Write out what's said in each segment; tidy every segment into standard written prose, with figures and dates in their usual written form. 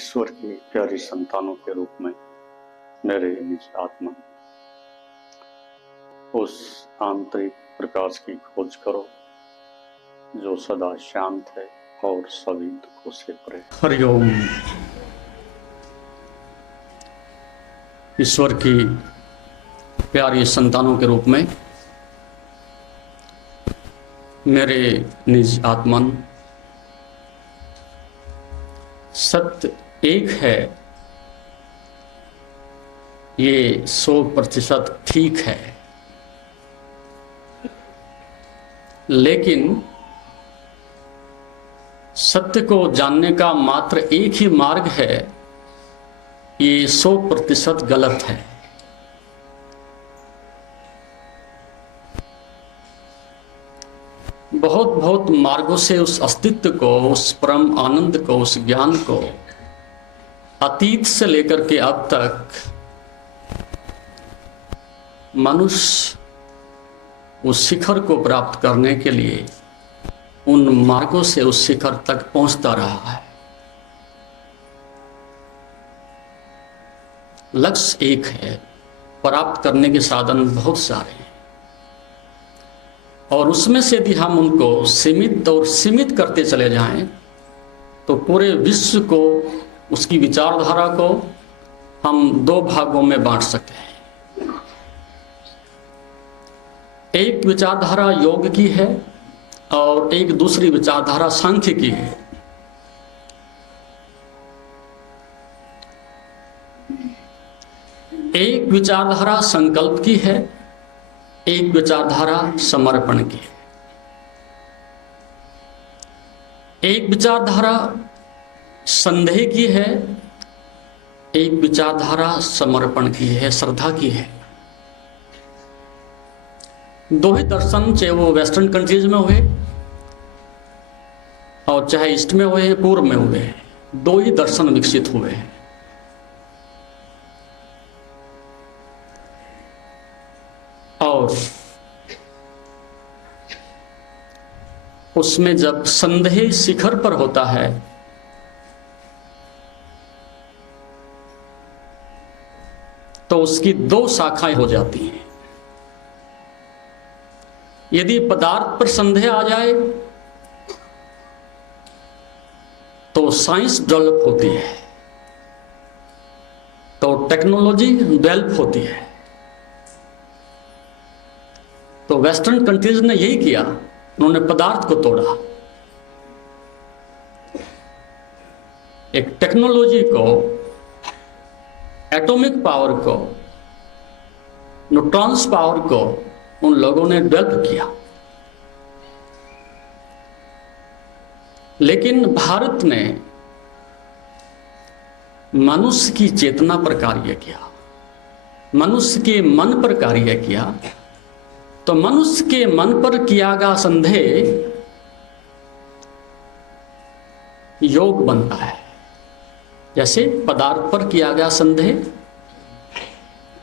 ईश्वर की प्यारी संतानों के रूप में मेरे निज आत्मा, उस आंतरिक प्रकाश की खोज करो जो सदा शांत है और सभी दुखों से परे। हरिओम। ईश्वर की प्यारी संतानों के रूप में मेरे निज आत्मन, सत्य एक है, ये 100% ठीक है, लेकिन सत्य को जानने का मात्र एक ही मार्ग है, ये 100% गलत है। बहुत बहुत मार्गों से उस अस्तित्व को, उस परम आनंद को, उस ज्ञान को अतीत से लेकर के अब तक मनुष्य उस शिखर को प्राप्त करने के लिए उन मार्गों से उस शिखर तक पहुंचता रहा है। लक्ष्य एक है, प्राप्त करने के साधन बहुत सारे हैं, और उसमें से यदि हम उनको सीमित और सीमित करते चले जाएं तो पूरे विश्व को, उसकी विचारधारा को हम दो भागों में बांट सकते हैं। एक विचारधारा योग की है और एक दूसरी विचारधारा सांख्य की है। एक विचारधारा संकल्प की है, एक विचारधारा समर्पण की है। एक विचारधारा संदेह की है, एक विचारधारा समर्पण की है, श्रद्धा की है। दो ही दर्शन, चाहे वो वेस्टर्न कंट्रीज में हुए और चाहे ईस्ट में हुए, पूर्व में हुए, दो ही दर्शन विकसित हुए हैं। और उसमें जब संदेह शिखर पर होता है तो उसकी दो शाखाएं हो जाती हैं। यदि पदार्थ पर संदेह आ जाए तो साइंस डेवलप होती है, तो टेक्नोलॉजी डेवलप होती है। तो वेस्टर्न कंट्रीज ने यही किया, उन्होंने पदार्थ को तोड़ा, एक टेक्नोलॉजी को, एटॉमिक पावर को, न्यूट्रॉन्स पावर को उन लोगों ने डेवलप किया। लेकिन भारत ने मनुष्य की चेतना पर कार्य किया, मनुष्य के मन पर कार्य किया। तो मनुष्य के मन पर किया गया संदेह योग बनता है। जैसे पदार्थ पर किया गया संदेह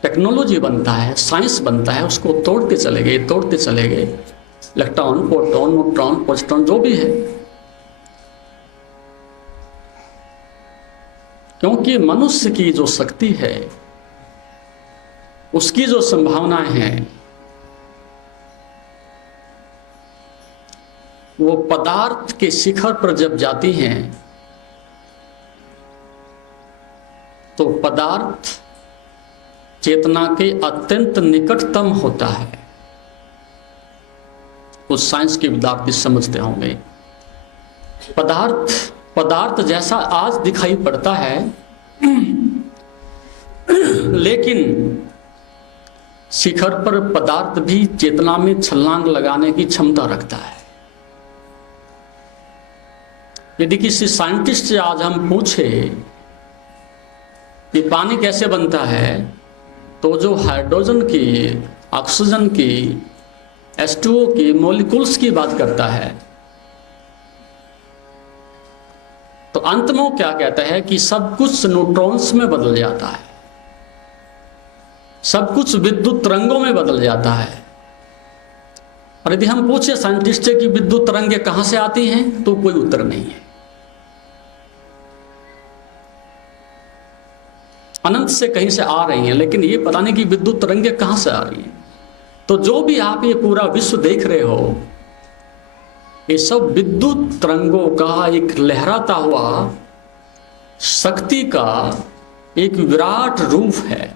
टेक्नोलॉजी बनता है, साइंस बनता है। उसको तोड़ते चले गए, तोड़ते चले गए, इलेक्ट्रॉन, प्रोटॉन, न्यूट्रॉन, पॉजिट्रॉन, जो भी है। क्योंकि मनुष्य की जो शक्ति है, उसकी जो संभावनाएं हैं, वो पदार्थ के शिखर पर जब जाती हैं तो पदार्थ चेतना के अत्यंत निकटतम होता है। उस साइंस के विद्यार्थी समझते होंगे। पदार्थ जैसा आज दिखाई पड़ता है, लेकिन शिखर पर पदार्थ भी चेतना में छलांग लगाने की क्षमता रखता है। यदि किसी साइंटिस्ट से आज हम पूछे कि पानी कैसे बनता है, तो जो हाइड्रोजन की, ऑक्सीजन की, H2O की मॉलिक्यूल्स की बात करता है, तो अंत में वो क्या कहता है कि सब कुछ न्यूट्रॉन्स में बदल जाता है, सब कुछ विद्युत तरंगों में बदल जाता है। और यदि हम पूछे साइंटिस्ट से कि विद्युत तरंगें कहां से आती हैं, तो कोई उत्तर नहीं है। अनंत से कहीं से आ रही हैं, लेकिन ये पता नहीं कि विद्युत तरंगे कहाँ से आ रही हैं। तो जो भी आप ये पूरा विश्व देख रहे हो, ये सब विद्युत तरंगों का एक लहराता हुआ शक्ति का एक विराट रूप है।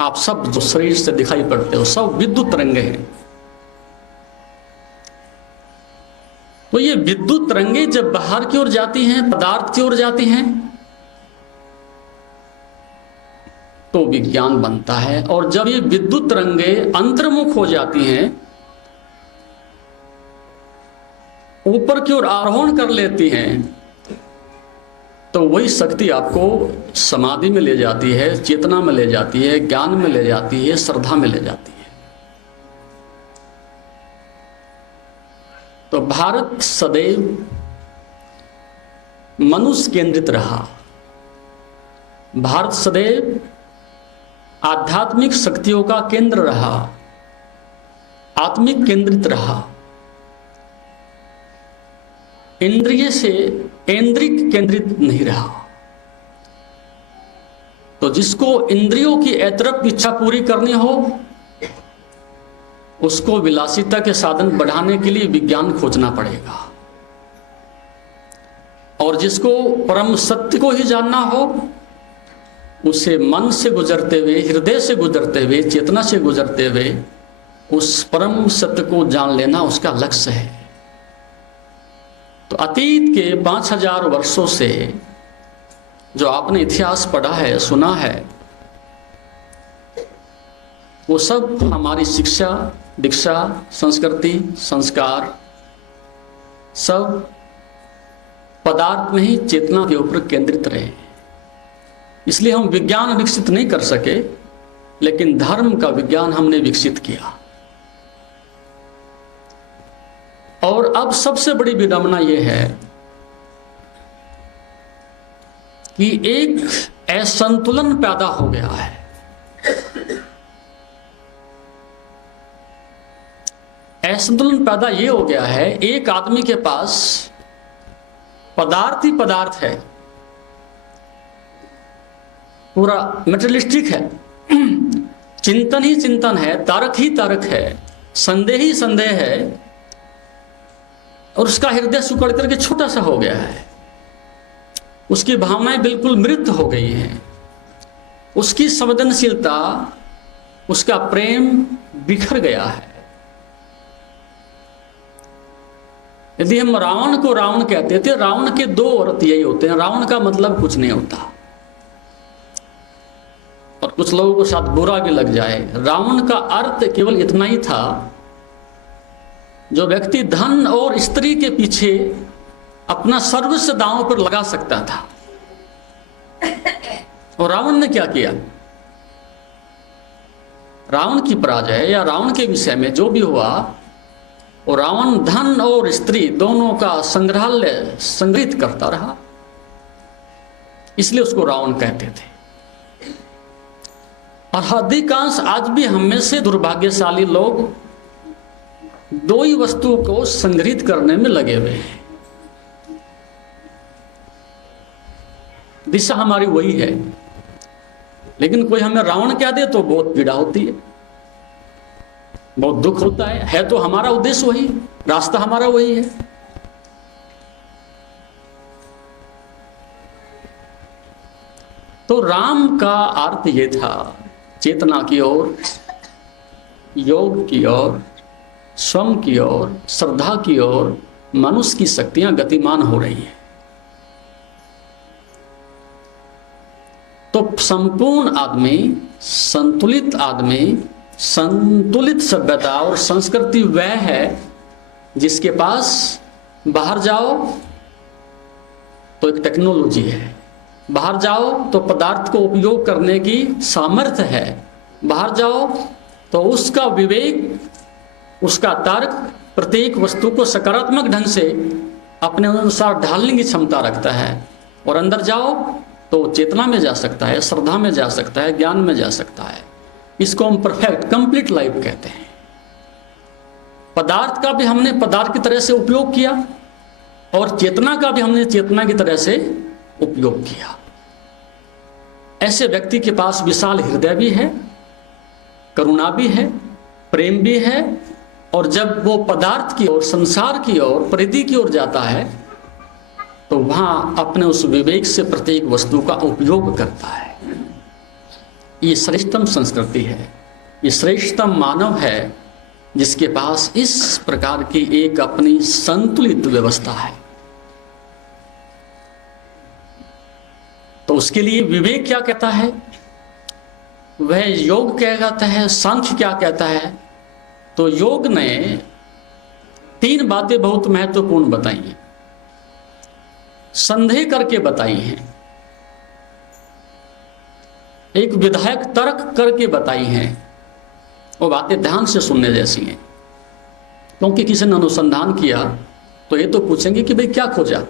आप सब जो शरीर से दिखाई पड़ते हो सब विद्युत तरंगे हैं। तो ये विद्युत तरंगे जब बाहर की ओर जाती हैं, पदार्थ की ओर जाती हैं, तो विज्ञान बनता है। और जब ये विद्युत तरंगे अंतर्मुख हो जाती हैं, ऊपर की ओर आरोहण कर लेती हैं, तो वही शक्ति आपको समाधि में ले जाती है, चेतना में ले जाती है, ज्ञान में ले जाती है, श्रद्धा में ले जाती है। तो भारत सदैव मनुष्य केंद्रित रहा। भारत सदैव आध्यात्मिक शक्तियों का केंद्र रहा, आत्मिक केंद्रित रहा, इंद्रिय से ऐन्द्रिक केंद्रित नहीं रहा। तो जिसको इंद्रियों की ऐतरफ इच्छा पूरी करनी हो, उसको विलासिता के साधन बढ़ाने के लिए विज्ञान खोजना पड़ेगा। और जिसको परम सत्य को ही जानना हो, उसे मन से गुजरते हुए, हृदय से गुजरते हुए, चेतना से गुजरते हुए उस परम सत्य को जान लेना उसका लक्ष्य है। तो अतीत के 5000 वर्षों से जो आपने इतिहास पढ़ा है, सुना है, वो सब हमारी शिक्षा, दीक्षा, संस्कृति, संस्कार सब पदार्थ में ही चेतना के ऊपर केंद्रित रहे। इसलिए हम विज्ञान विकसित नहीं कर सके, लेकिन धर्म का विज्ञान हमने विकसित किया। और अब सबसे बड़ी विडंबना यह है कि एक असंतुलन पैदा हो गया है। असंतुलन पैदा यह हो गया है, एक आदमी के पास पदार्थ ही पदार्थ है, पूरा मेटेरियलिस्टिक है, चिंतन ही चिंतन है, तारक ही तारक है, संदेह ही संदेह है, और उसका हृदय सुकड़ करके छोटा सा हो गया है। उसकी भावनाएं बिल्कुल मृत हो गई हैं, उसकी संवेदनशीलता, उसका प्रेम बिखर गया है। यदि हम रावण को रावण कहते थे, रावण के दो अर्थ यही होते हैं। रावण का मतलब कुछ नहीं होता, और कुछ लोगों को शायद बुरा भी लग जाए। रावण का अर्थ केवल इतना ही था, जो व्यक्ति धन और स्त्री के पीछे अपना सर्वस्व दांव पर लगा सकता था। और रावण ने क्या किया? रावण की पराजय या रावण के विषय में जो भी हुआ, और रावण धन और स्त्री दोनों का संग्रहालय संग्रहित करता रहा, इसलिए उसको रावण कहते थे। और अधिकांश आज भी हम में से दुर्भाग्यशाली लोग दो ही वस्तुओं को संग्रहित करने में लगे हुए हैं। दिशा हमारी वही है, लेकिन कोई हमें रावण कह दे तो बहुत पीड़ा होती है, बहुत दुख होता है। तो हमारा उद्देश्य वही, रास्ता हमारा वही है। तो राम का अर्थ यह था, चेतना की ओर, योग की ओर, स्वयं की ओर, श्रद्धा की ओर मनुष्य की शक्तियां गतिमान हो रही हैं। तो संपूर्ण आदमी, संतुलित आदमी, संतुलित सभ्यता और संस्कृति वह है जिसके पास बाहर जाओ तो एक टेक्नोलॉजी है, बाहर जाओ तो पदार्थ को उपयोग करने की सामर्थ्य है, बाहर जाओ तो उसका विवेक, उसका तर्क प्रत्येक वस्तु को सकारात्मक ढंग से अपने अनुसार ढालने की क्षमता रखता है। और अंदर जाओ तो चेतना में जा सकता है, श्रद्धा में जा सकता है, ज्ञान में जा सकता है। इसको हम परफेक्ट कंप्लीट लाइफ कहते हैं। पदार्थ का भी हमने पदार्थ की तरह से उपयोग किया, और चेतना का भी हमने चेतना की तरह से उपयोग किया। ऐसे व्यक्ति के पास विशाल हृदय भी है, करुणा भी है, प्रेम भी है, और जब वो पदार्थ की ओर, संसार की ओर, परिधि की ओर जाता है तो वहां अपने उस विवेक से प्रत्येक वस्तु का उपयोग करता है। ये श्रेष्ठतम संस्कृति है, ये श्रेष्ठतम मानव है जिसके पास इस प्रकार की एक अपनी संतुलित व्यवस्था है। तो उसके लिए विवेक क्या कहता है, वह योग क्या कहता है, सांख्य क्या कहता है। तो योग ने 3 बातें बहुत महत्वपूर्ण बताई हैं, संदेह करके बताई हैं, एक विधायक तर्क करके बताई हैं। वो बातें ध्यान से सुनने जैसी हैं, क्योंकि किसी ने अनुसंधान किया तो ये तो पूछेंगे कि भाई क्या खोजा।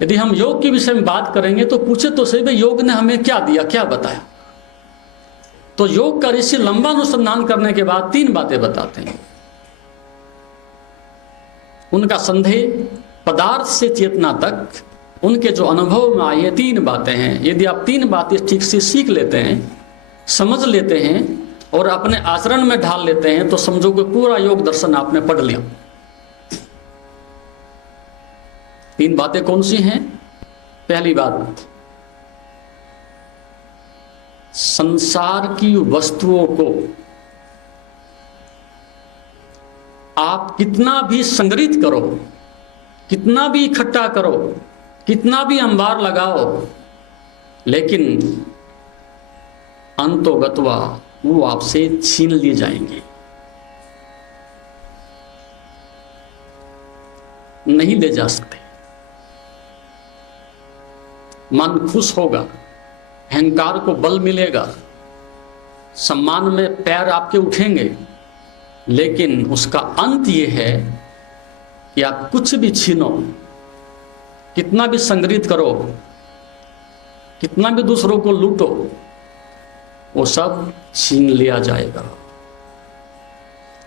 यदि हम योग के विषय में बात करेंगे तो पूछे तो सही भाई योग ने हमें क्या दिया, क्या बताया। तो योग का ऋषि लंबा अनुसंधान करने के बाद 3 बातें बताते हैं। उनका संदेह पदार्थ से चेतना तक उनके जो अनुभव में आई है 3 बातें हैं। यदि आप 3 बातें ठीक से सीख लेते हैं, समझ लेते हैं और अपने आचरण में ढाल लेते हैं तो समझो कि पूरा योग दर्शन आपने पढ़ लिया। 3 बातें कौन सी हैं? पहली बात, संसार की वस्तुओं को आप कितना भी संग्रहित करो, कितना भी इकट्ठा करो, कितना भी अंबार लगाओ, लेकिन अंतोगत्वा वो आपसे छीन लिए जाएंगे, नहीं ले जा सकते। मन खुश होगा, अहंकार को बल मिलेगा, सम्मान में पैर आपके उठेंगे, लेकिन उसका अंत ये है कि आप कुछ भी छीनो, कितना भी संग्रहित करो, कितना भी दूसरों को लूटो, वो सब छीन लिया जाएगा।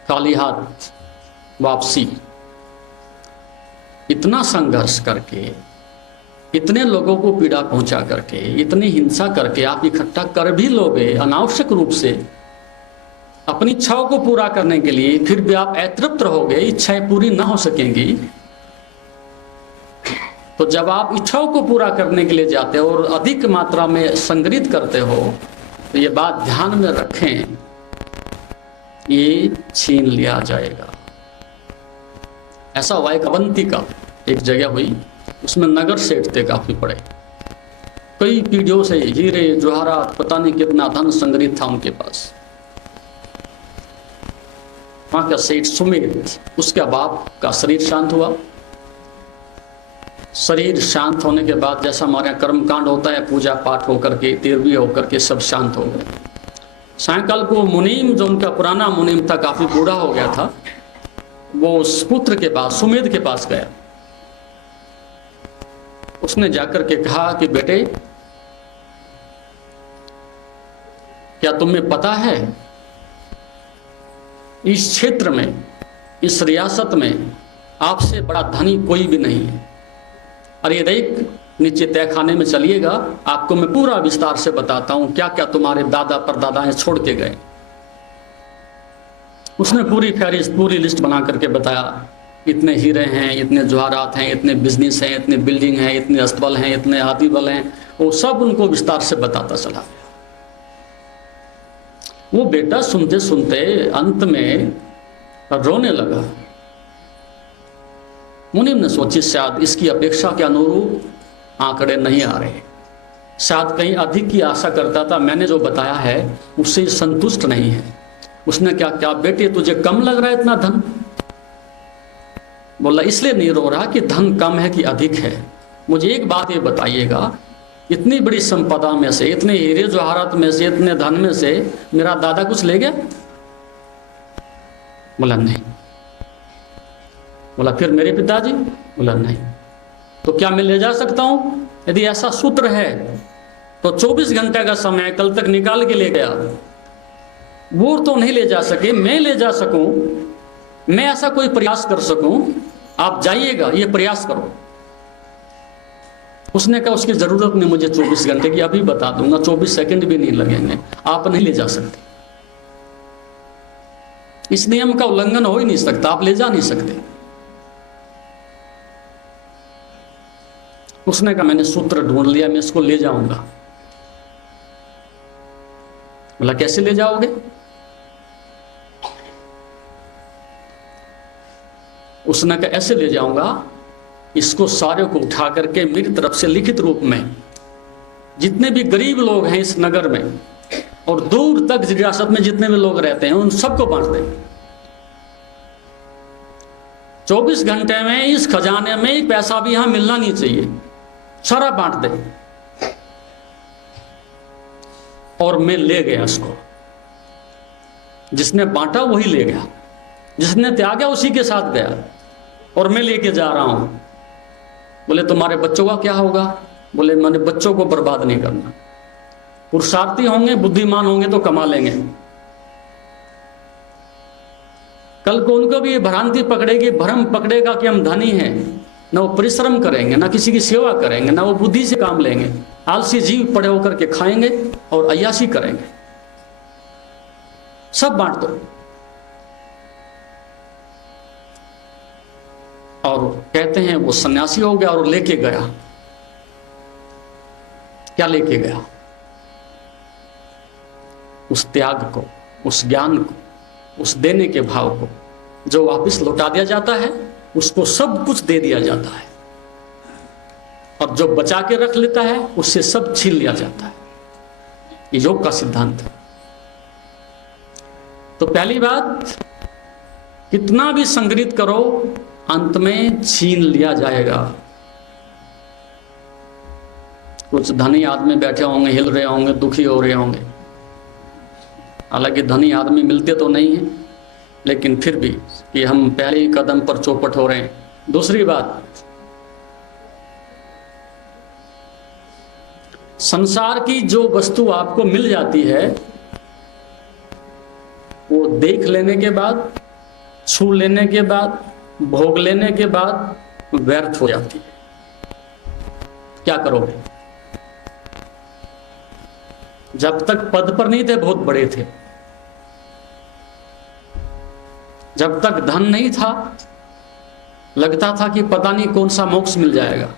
खाली हाथ वापसी। इतना संघर्ष करके, इतने लोगों को पीड़ा पहुंचा करके, इतनी हिंसा करके आप इकट्ठा कर भी लोगे अनावश्यक रूप से अपनी इच्छाओं को पूरा करने के लिए, फिर भी आप अतृप्त रहोगे, इच्छाएं पूरी ना हो सकेंगी। तो जब आप इच्छाओं को पूरा करने के लिए जाते हो और अधिक मात्रा में संग्रहित करते हो तो ये बात ध्यान में रखें, ये छीन लिया जाएगा। ऐसा हुआ एक अवंती का एक जगह हुई, उसमें नगर सेठ थे काफी बड़े, कई पीढ़ियों से हीरे जवाहरात पता नहीं कितना धन संग्रहित था उनके पास। वहां का सेठ सुमेध, उसका बाप का शरीर शांत हुआ। शरीर शांत होने के बाद जैसा हमारे यहाँ कर्मकांड होता है, पूजा पाठ होकर के, तेरवी होकर के सब शांत हो गए। सायंकाल को मुनीम, जो उनका पुराना मुनीम था, काफी बूढ़ा हो गया था, वो उस पुत्र के पास, सुमेध के पास गया। उसने जाकर के कहा कि बेटे, क्या तुम्हें पता है इस क्षेत्र में, इस रियासत में आपसे बड़ा धनी कोई भी नहीं है। अरे देख, नीचे तहखाने में चलिएगा, आपको मैं पूरा विस्तार से बताता हूं क्या क्या तुम्हारे दादा परदादा छोड़ के गए। उसने पूरी फहरिस्त, पूरी लिस्ट बना करके बताया, इतने हीरे हैं, इतने जवाहरात हैं, इतने बिजनेस हैं, इतने बिल्डिंग हैं, इतने अस्तबल हैं, इतने हाथी बल हैं, वो सब उनको विस्तार से बताता चला। वो बेटा सुनते सुनते अंत में रोने लगा। मुनीम ने सोची शायद इसकी अपेक्षा के अनुरूप आंकड़े नहीं आ रहे, शायद कहीं अधिक की आशा करता था, मैंने जो बताया है उससे संतुष्ट नहीं है। उसने क्या क्या, बेटे तुझे कम लग रहा है इतना धन? बोला इसलिए नहीं रो रहा कि धन कम है कि अधिक है, मुझे एक बात ये बताइएगा, इतनी बड़ी संपदा में से, इतने हीरे जवाहरात में से, इतने धन में से मेरा दादा कुछ ले गया? बोला नहीं। बोला फिर मेरे पिताजी? बोला नहीं। तो क्या मैं ले जा सकता हूं? यदि ऐसा सूत्र है तो 24 घंटे का समय कल तक निकाल के ले गया। वो तो नहीं ले जा सके, मैं ले जा सकूं, मैं ऐसा कोई प्रयास कर सकूं, आप जाइएगा, ये प्रयास करो। उसने कहा उसकी जरूरत नहीं मुझे 24 घंटे की, अभी बता दूंगा, 24 सेकंड भी नहीं लगेंगे, आप नहीं ले जा सकते। इस नियम का उल्लंघन हो ही नहीं सकता, आप ले जा नहीं सकते। उसने कहा मैंने सूत्र ढूंढ लिया, मैं इसको ले जाऊंगा। बोला कैसे ले जाओगे? उसने कहा ऐसे ले जाऊंगा, इसको सारे को उठा करके मेरी तरफ से लिखित रूप में जितने भी गरीब लोग हैं इस नगर में और दूर तक रियासत में जितने भी लोग रहते हैं उन सबको बांट दे। 24 घंटे में इस खजाने में एक पैसा भी यहां मिलना नहीं चाहिए, सारा बांट दे। और मैं ले गया उसको, जिसने बांटा वही ले गया, जिसने त्यागा उसी के साथ गया। और मैं लेके जा रहा हूं। बोले तुम्हारे बच्चों का क्या होगा? बोले मैंने बच्चों को बर्बाद नहीं करना, पुरुषार्थी होंगे, बुद्धिमान होंगे तो कमा लेंगे। कल को उनको भी ये भ्रांति पकड़ेगी, भ्रम पकड़ेगा कि हम धनी हैं, ना वो परिश्रम करेंगे, ना किसी की सेवा करेंगे, ना वो बुद्धि से काम लेंगे, आलसी जीव पड़े होकर के खाएंगे और अय्याशी करेंगे। सब बांट दो। और कहते हैं वो सन्यासी हो गया और लेके गया। क्या लेके गया? उस त्याग को, उस ज्ञान को, उस देने के भाव को जो वापस लौटा दिया जाता है, उसको सब कुछ दे दिया जाता है। और जो बचा के रख लेता है उससे सब छीन लिया जाता है। ये योग का सिद्धांत है। तो पहली बात, कितना भी संग्रहित करो अंत में छीन लिया जाएगा। कुछ धनी आदमी बैठे होंगे, हिल रहे होंगे, दुखी हो रहे होंगे। हालांकि धनी आदमी मिलते तो नहीं है, लेकिन फिर भी कि हम पहले ही कदम पर चौपट हो रहे हैं। दूसरी बात, संसार की जो वस्तु आपको मिल जाती है वो देख लेने के बाद, छू लेने के बाद, भोग लेने के बाद व्यर्थ हो जाती है। क्या करोगे? जब तक पद पर नहीं थे बहुत बड़े थे, जब तक धन नहीं था लगता था कि पता नहीं कौन सा मोक्ष मिल जाएगा,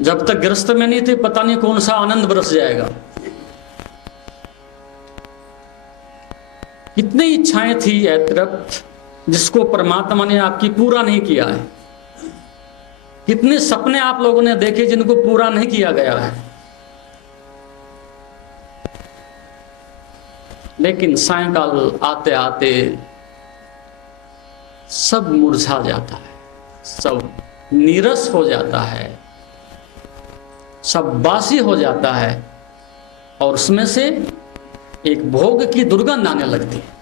जब तक गृहस्थ में नहीं थे पता नहीं कौन सा आनंद बरस जाएगा। कितनी इच्छाएं थी ऐतरत जिसको परमात्मा ने आपकी पूरा नहीं किया है। कितने सपने आप लोगों ने देखे जिनको पूरा नहीं किया गया है। लेकिन सायंकाल आते आते सब मुरझा जाता है, सब नीरस हो जाता है, सब बासी हो जाता है और उसमें से एक भोग की दुर्गंध आने लगती है।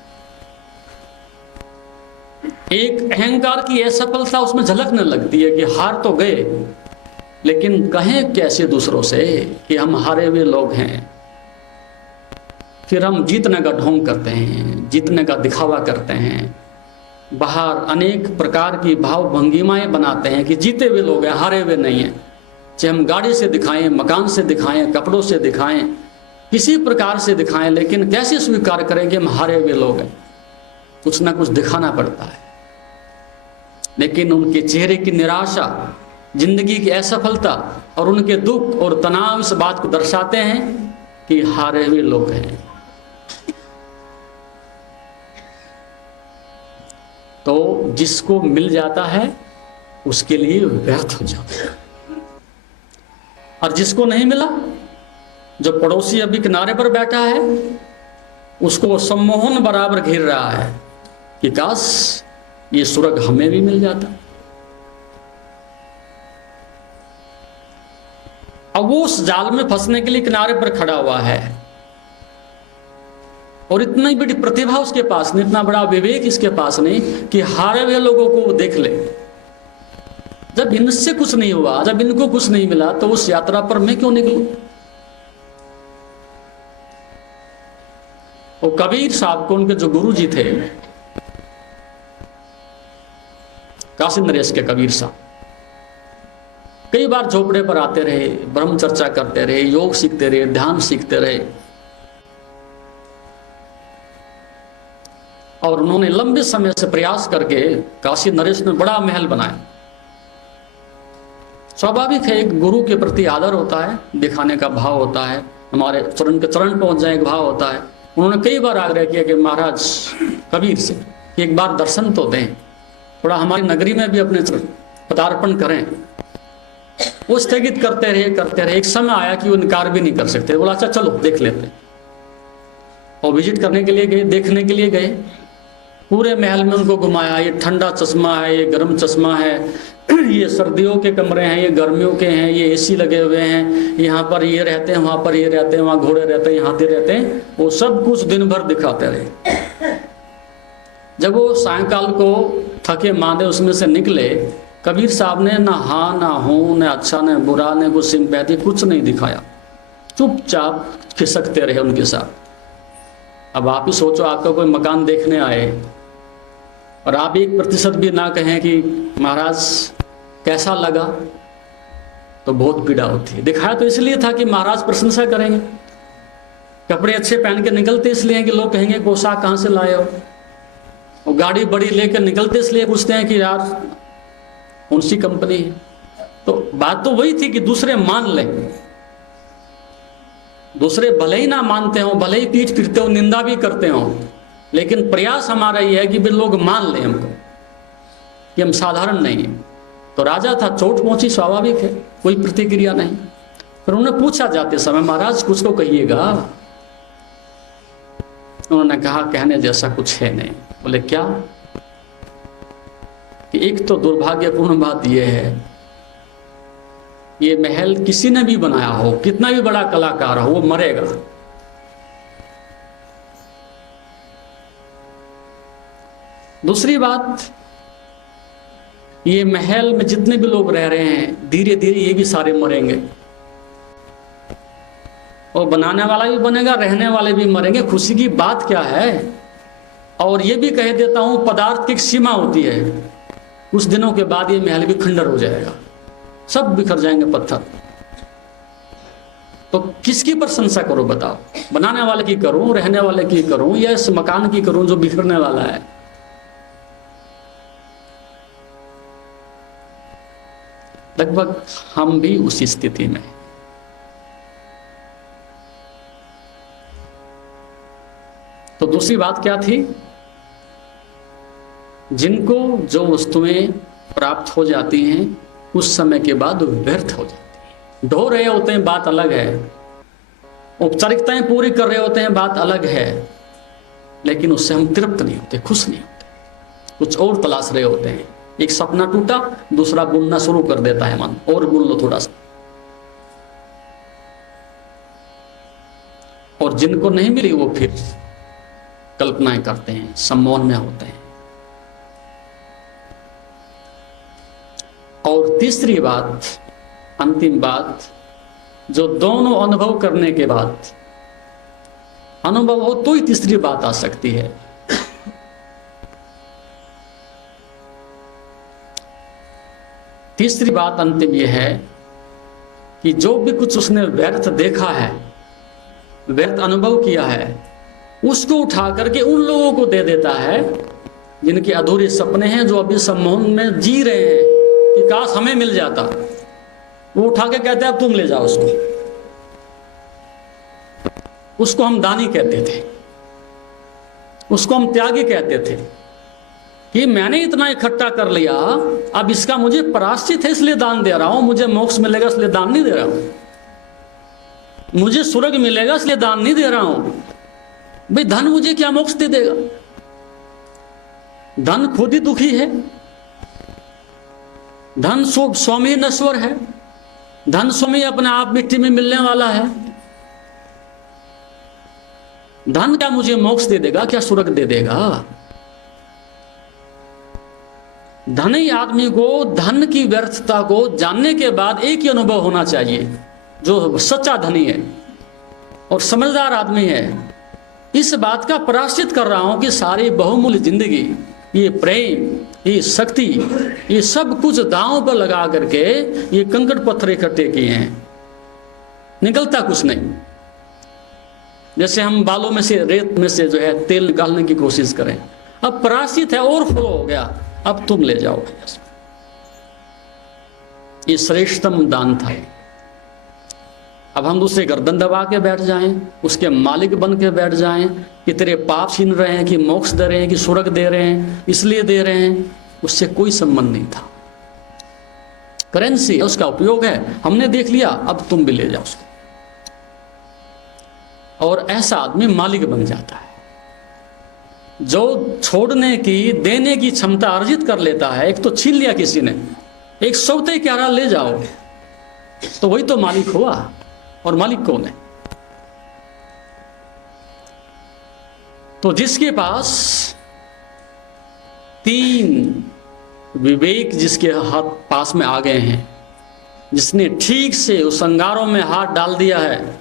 एक अहंकार की असफलता उसमें झलकने लगती है कि हार तो गए, लेकिन कहें कैसे दूसरों से कि हम हारे हुए लोग हैं। फिर हम जीतने का ढोंग करते हैं, जीतने का दिखावा करते हैं, बाहर अनेक प्रकार की भाव भंगिमाएं बनाते हैं कि जीते हुए लोग हैं, हारे हुए नहीं हैं। चाहे हम गाड़ी से दिखाएं, मकान से दिखाएं, कपड़ों से दिखाएं, किसी प्रकार से दिखाएं, लेकिन कैसे स्वीकार करें कि हम हारे हुए लोग हैं? कुछ ना कुछ दिखाना पड़ता है। लेकिन उनके चेहरे की निराशा, जिंदगी की असफलता और उनके दुख और तनाव इस बात को दर्शाते हैं कि हारे हुए लोग हैं। तो जिसको मिल जाता है उसके लिए व्यर्थ हो जाता है, और जिसको नहीं मिला, जो पड़ोसी अभी किनारे पर बैठा है, उसको सम्मोहन बराबर घेर रहा है कि काश ये स्वर्ग हमें भी मिल जाता। अब वो उस जाल में फंसने के लिए किनारे पर खड़ा हुआ है और इतनी बड़ी प्रतिभा उसके पास नहीं, इतना बड़ा विवेक इसके पास नहीं कि हारे हुए लोगों को वो देख ले। जब इनसे कुछ नहीं हुआ, जब इनको कुछ नहीं मिला, तो उस यात्रा पर मैं क्यों निकलूं? वो कबीर साहब को उनके जो गुरु जी थे, काशी नरेश के कबीर साहब, कई बार झोपड़े पर आते रहे, ब्रह्म चर्चा करते रहे, योग सीखते रहे, ध्यान सीखते रहे, और उन्होंने लंबे समय से प्रयास करके काशी नरेश में बड़ा महल बनाया। स्वाभाविक है, एक गुरु के प्रति आदर होता है, दिखाने का भाव होता है, हमारे चरण के चरण पहुंच जाए एक भाव होता है। उन्होंने कई बार आग्रह किया कि महाराज कबीर से कि एक बार दर्शन तो दें, थोड़ा हमारी नगरी में भी अपने पदार्पण करें। वो स्थगित करते रहे। एक समय आया कि वो इनकार भी नहीं कर सकते। बोला अच्छा चलो देख लेते हैं, और विजिट करने के लिए गए, देखने के लिए गए। पूरे महल में उनको घुमाया, ये ठंडा चश्मा है, ये गर्म चश्मा है, ये सर्दियों के कमरे हैं, ये गर्मियों के हैं, ये एसी लगे हुए हैं, यहाँ पर ये रहते हैं, वहाँ पर ये रहते हैं, वहाँ घोड़े रहते हैं, यहाँ हाथी रहते हैं। वो सब कुछ दिन भर दिखाते रहे। जब वो सायंकाल को थके मांदे उसमें से निकले, कबीर साहब ने ना हाँ ना हूँ, न अच्छा न बुरा, न कुछ सिंपैथी, कुछ नहीं दिखाया, चुपचाप खिसकते रहे उनके साथ। अब आप ही सोचो, आपका कोई मकान देखने आए और आप 1% भी ना कहें कि महाराज कैसा लगा, तो बहुत पीड़ा होती है। दिखाया तो इसलिए था कि महाराज प्रशंसा करेंगे, कपड़े अच्छे पहन के निकलते इसलिए कि लोग कहेंगे पोशाक कहाँ से लाए हो, और गाड़ी बड़ी लेकर निकलते इसलिए पूछते हैं कि यार कौन सी कंपनी है। तो बात तो वही थी कि दूसरे मान लें, दूसरे भले ही ना मानते हो, भले ही पीठ फिरते हो, निंदा भी करते हो, लेकिन प्रयास हमारा यह है कि भी लोग मान लें हमको कि हम साधारण नहीं है। तो राजा था, चोट पहुंची, स्वाभाविक है, कोई प्रतिक्रिया नहीं। फिर उन्होंने पूछा जाते समय, महाराज कुछ तो कहिएगा। उन्होंने कहा कहने जैसा कुछ है नहीं। बोले क्या? कि एक तो दुर्भाग्यपूर्ण बात यह है, ये महल किसी ने भी बनाया हो, कितना भी बड़ा कलाकार हो, वो मरेगा। दूसरी बात, ये महल में जितने भी लोग रह रहे हैं, धीरे धीरे ये भी सारे मरेंगे, और बनाने वाला भी बनेगा, रहने वाले भी मरेंगे। खुशी की बात क्या है? और ये भी कह देता हूं, पदार्थ की एक सीमा होती है, कुछ दिनों के बाद ये महल भी खंडर हो जाएगा, सब बिखर जाएंगे पत्थर। तो किसकी प्रशंसा करो बताओ? बनाने वाले की करूं, रहने वाले की करूं, या इस मकान की करूं जो बिखरने वाला है? लगभग हम भी उसी स्थिति में। तो दूसरी बात क्या थी? जिनको जो वस्तुएं प्राप्त हो जाती हैं उस समय के बाद व्यर्थ हो जाती हैं। ढो रहे होते हैं, बात अलग है, औपचारिकताएं पूरी कर रहे होते हैं, बात अलग है, लेकिन उससे हम तृप्त नहीं होते, खुश नहीं होते, कुछ और तलाश रहे होते हैं। एक सपना टूटा, दूसरा बुनना शुरू कर देता है मन, और बुन लो थोड़ा सा। और जिनको नहीं मिली वो फिर कल्पनाएं करते हैं, सम्मोहन में होते हैं। और तीसरी बात, अंतिम बात, जो दोनों अनुभव करने के बाद अनुभव हो तो ही तीसरी बात आ सकती है। तीसरी बात अंतिम यह है कि जो भी कुछ उसने व्यर्थ देखा है, व्यर्थ अनुभव किया है, उसको उठा करके उन लोगों को दे देता है जिनके अधूरे सपने हैं, जो अभी सम्मोहन में जी रहे हैं कि काश हमें मिल जाता। वो उठा के कहते हैं अब तुम ले जाओ उसको हम दानी कहते थे, उसको हम त्यागी कहते थे कि मैंने इतना इकट्ठा कर लिया, अब इसका मुझे प्रायश्चित है इसलिए दान दे रहा हूं, मुझे मोक्ष मिलेगा इसलिए दान नहीं दे रहा हूं, मुझे स्वर्ग मिलेगा इसलिए दान नहीं दे रहा हूं। भाई धन मुझे क्या मोक्ष दे देगा? धन खुद ही दुखी है, धन स्वामी नश्वर है, धन स्वामी अपने आप मिट्टी में मिलने वाला है। धन क्या मुझे मोक्ष दे देगा, क्या स्वर्ग दे देगा? धन ही आदमी को धन की व्यर्थता को जानने के बाद एक ही अनुभव होना चाहिए, जो सच्चा धनी है और समझदार आदमी है, इस बात का प्रायश्चित कर रहा हूं कि सारी बहुमूल्य जिंदगी ये प्रेम, ये शक्ति, ये सब कुछ दांव पर लगा करके ये कंकड़ पत्थर इकट्ठे किए हैं, निकलता कुछ नहीं। जैसे हम बालों में से, रेत में से जो है तेल निकालने की कोशिश करें, अब परासित है, ओवरफ्लो हो गया, अब तुम ले जाओ। ये श्रेष्ठतम दान था। अब हम दूसरे गर्दन दबा के बैठ जाएं, उसके मालिक बन के बैठ जाएं कि तेरे पाप छीन रहे हैं, कि मोक्ष दे रहे हैं, कि स्वर्ग दे रहे हैं, इसलिए दे रहे हैं, उससे कोई संबंध नहीं था। करेंसी है, उसका उपयोग है, हमने देख लिया, अब तुम भी ले जाओ उसको। और ऐसा आदमी मालिक बन जाता है जो छोड़ने की, देने की क्षमता अर्जित कर लेता है। एक तो छीन लिया किसी ने, एक सौते क्यारा ले जाओ, तो वही तो मालिक हुआ। और मालिक कौन है? तो जिसके पास 3 विवेक जिसके हाथ पास में आ गए हैं, जिसने ठीक से उस अंगारों में हाथ डाल दिया है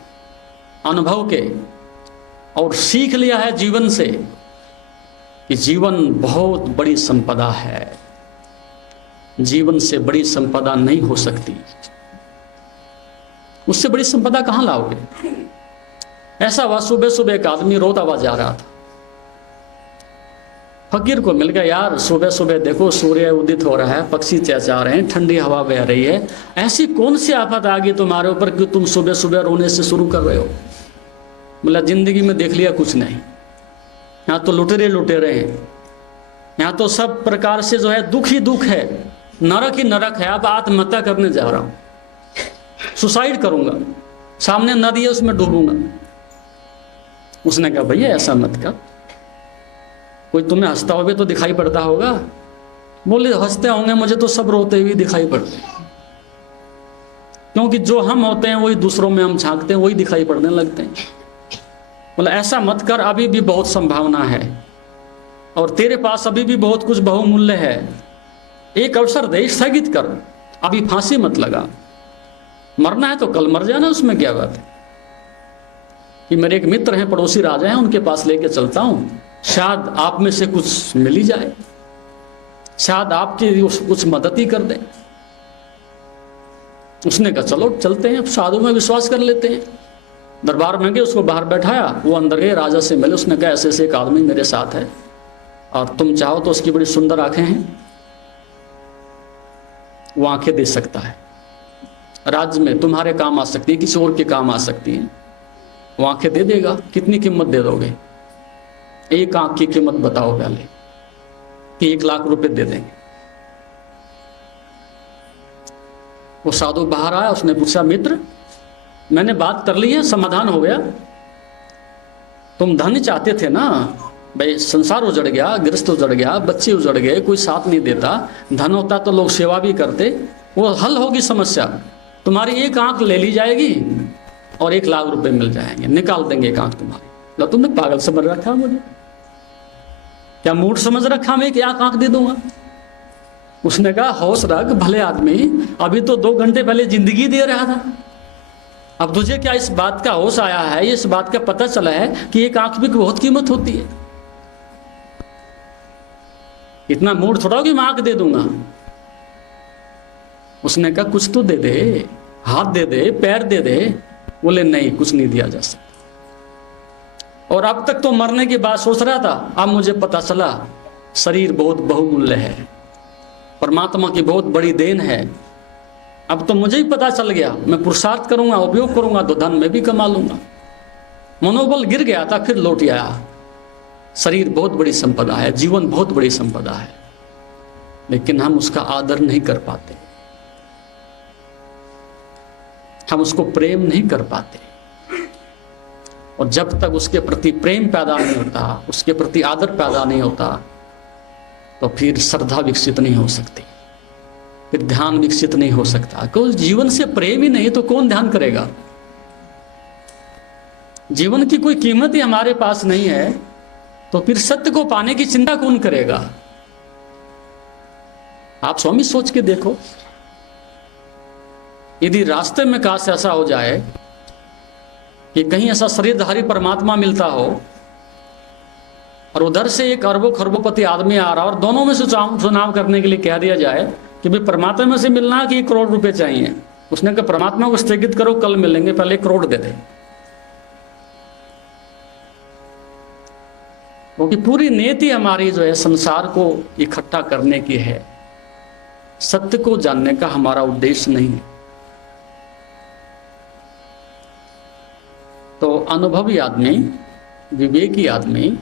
अनुभव के, और सीख लिया है जीवन से कि जीवन बहुत बड़ी संपदा है, जीवन से बड़ी संपदा नहीं हो सकती। उससे बड़ी संपदा कहां लाओगे? ऐसा हुआ, सुबह सुबह एक आदमी रोता हुआ जा रहा था, फकीर को मिल गया, यार सुबह सुबह देखो सूर्य उदित हो रहा है, पक्षी चहचहा रहे हैं, ठंडी हवा बह रही है, ऐसी कौन सी आफत आ गई तुम्हारे ऊपर कि तुम सुबह सुबह रोने से शुरू कर रहे हो? बोला, जिंदगी में देख लिया कुछ नहीं, यहाँ तो लुटेरे लुटेरे हैं, यहाँ तो सब प्रकार से जो है दुख ही दुख है, नरक ही नरक है। अब आत्महत्या करने जा रहा हूं, सुसाइड करूंगा, सामने नदी है उसमें डूबूंगा। उसने कहा, भैया ऐसा मत कर, कोई तुम्हें हंसता हुआ भी तो दिखाई पड़ता होगा। बोले, हंसते होंगे, मुझे तो सब रोते हुए दिखाई पड़ते हैं, क्योंकि जो हम होते हैं वही दूसरों में हम झांकते हैं, वही दिखाई पड़ने लगते हैं। बोला, ऐसा मत कर, अभी भी बहुत संभावना है और तेरे पास अभी भी बहुत कुछ बहुमूल्य है, एक अवसर दे, स्थगित कर, अभी फांसी मत लगा, मरना है तो कल मर जाना, उसमें क्या बात है। कि मेरे एक मित्र हैं, पड़ोसी राजा हैं, उनके पास लेके चलता हूं, शायद आप में से कुछ मिल ही जाए, शायद आपकी कुछ मदद ही कर दे। उसने कहा, चलो चलते हैं, साधु में विश्वास कर लेते हैं। दरबार में गए, उसको बाहर बैठाया, वो अंदर गए, राजा से मिले। उसने कहा, ऐसे ऐसे एक आदमी मेरे साथ है और तुम चाहो तो उसकी बड़ी सुंदर आंखें हैं, वो आंखें दे सकता है, राज्य में तुम्हारे काम आ सकती है, किसी और के काम आ सकती है, वो आंखें दे देगा। कितनी कीमत दे दोगे? एक आंख की कीमत बताओ पहले, कि 1 लाख रुपए दे देंगे। वो साधु बाहर आया, उसने पूछा, मित्र मैंने बात कर ली है, समाधान हो गया, तुम धन ही चाहते थे ना भाई, संसार उजड़ गया, गृहस्थ उजड़ गया, बच्चे उजड़ गए, कोई साथ नहीं देता, धन होता तो लोग सेवा भी करते, वो हल होगी समस्या, तुम्हारी एक आंख ले ली जाएगी और 1 लाख रुपए मिल जाएंगे, निकाल देंगे एक आंख तुम्हारी। तुमने पागल समझ रखा मुझे, क्या मूड समझ रखा मैं कि आंख दे दूंगा? उसने कहा, होश रख भले आदमी, अभी तो 2 घंटे पहले जिंदगी दे रहा था, अब तुझे क्या इस बात का होश आया है, इस बात का पता चला है कि एक आंख भी बहुत कीमत होती है? इतना मूड थोड़ा कि मैं आंख दे दूंगा। उसने कहा, कुछ तो दे दे, हाथ दे दे, पैर दे दे। बोले, नहीं, कुछ नहीं दिया जा सकता। और अब तक तो मरने की बात सोच रहा था, अब मुझे पता चला शरीर बहुत बहुमूल्य है, परमात्मा की बहुत बड़ी देन है। अब तो मुझे ही पता चल गया, मैं पुरुषार्थ करूंगा, उपयोग करूंगा तो धन में भी कमा लूंगा। मनोबल गिर गया था, फिर लौट आया। शरीर बहुत बड़ी संपदा है, जीवन बहुत बड़ी संपदा है, लेकिन हम उसका आदर नहीं कर पाते, हम उसको प्रेम नहीं कर पाते। और जब तक उसके प्रति प्रेम पैदा नहीं होता, उसके प्रति आदर पैदा नहीं होता, तो फिर श्रद्धा विकसित नहीं हो सकती, फिर ध्यान विकसित नहीं हो सकता। क्योंकि जीवन से प्रेम ही नहीं तो कौन ध्यान करेगा? जीवन की कोई कीमत ही हमारे पास नहीं है, तो फिर सत्य को पाने की चिंता कौन करेगा? आप स्वामी सोच के देखो, यदि रास्ते में काश ऐसा हो जाए कि कहीं ऐसा शरीरधारी परमात्मा मिलता हो और उधर से एक अरबों खरबोपति आदमी आ रहा और दोनों में से चुनाव करने के लिए कह दिया जाए कि भाई परमात्मा में से मिलना है कि 1 करोड़ रुपए चाहिए। उसने कहा परमात्मा को स्थगित करो, कल मिलेंगे, पहले 1 करोड़ दे दे। क्योंकि पूरी नीति हमारी जो है संसार को इकट्ठा करने की है, सत्य को जानने का हमारा उद्देश्य नहीं है। तो अनुभवी आदमी, विवेकी आदमी,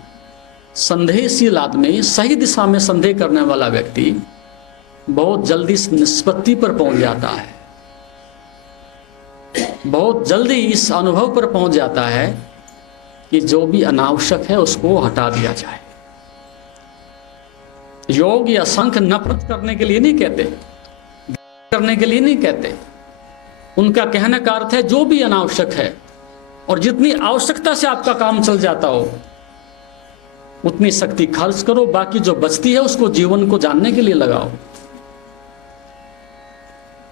संदेहशील आदमी, सही दिशा में संदेह करने वाला व्यक्ति बहुत जल्दी इस निष्पत्ति पर पहुंच जाता है, बहुत जल्दी इस अनुभव पर पहुंच जाता है कि जो भी अनावश्यक है उसको हटा दिया जाए। योग या संख नफरत करने के लिए नहीं कहते, करने के लिए नहीं कहते। उनका कहने का अर्थ है जो भी अनावश्यक है और जितनी आवश्यकता से आपका काम चल जाता हो उतनी शक्ति खर्च करो, बाकी जो बचती है उसको जीवन को जानने के लिए लगाओ,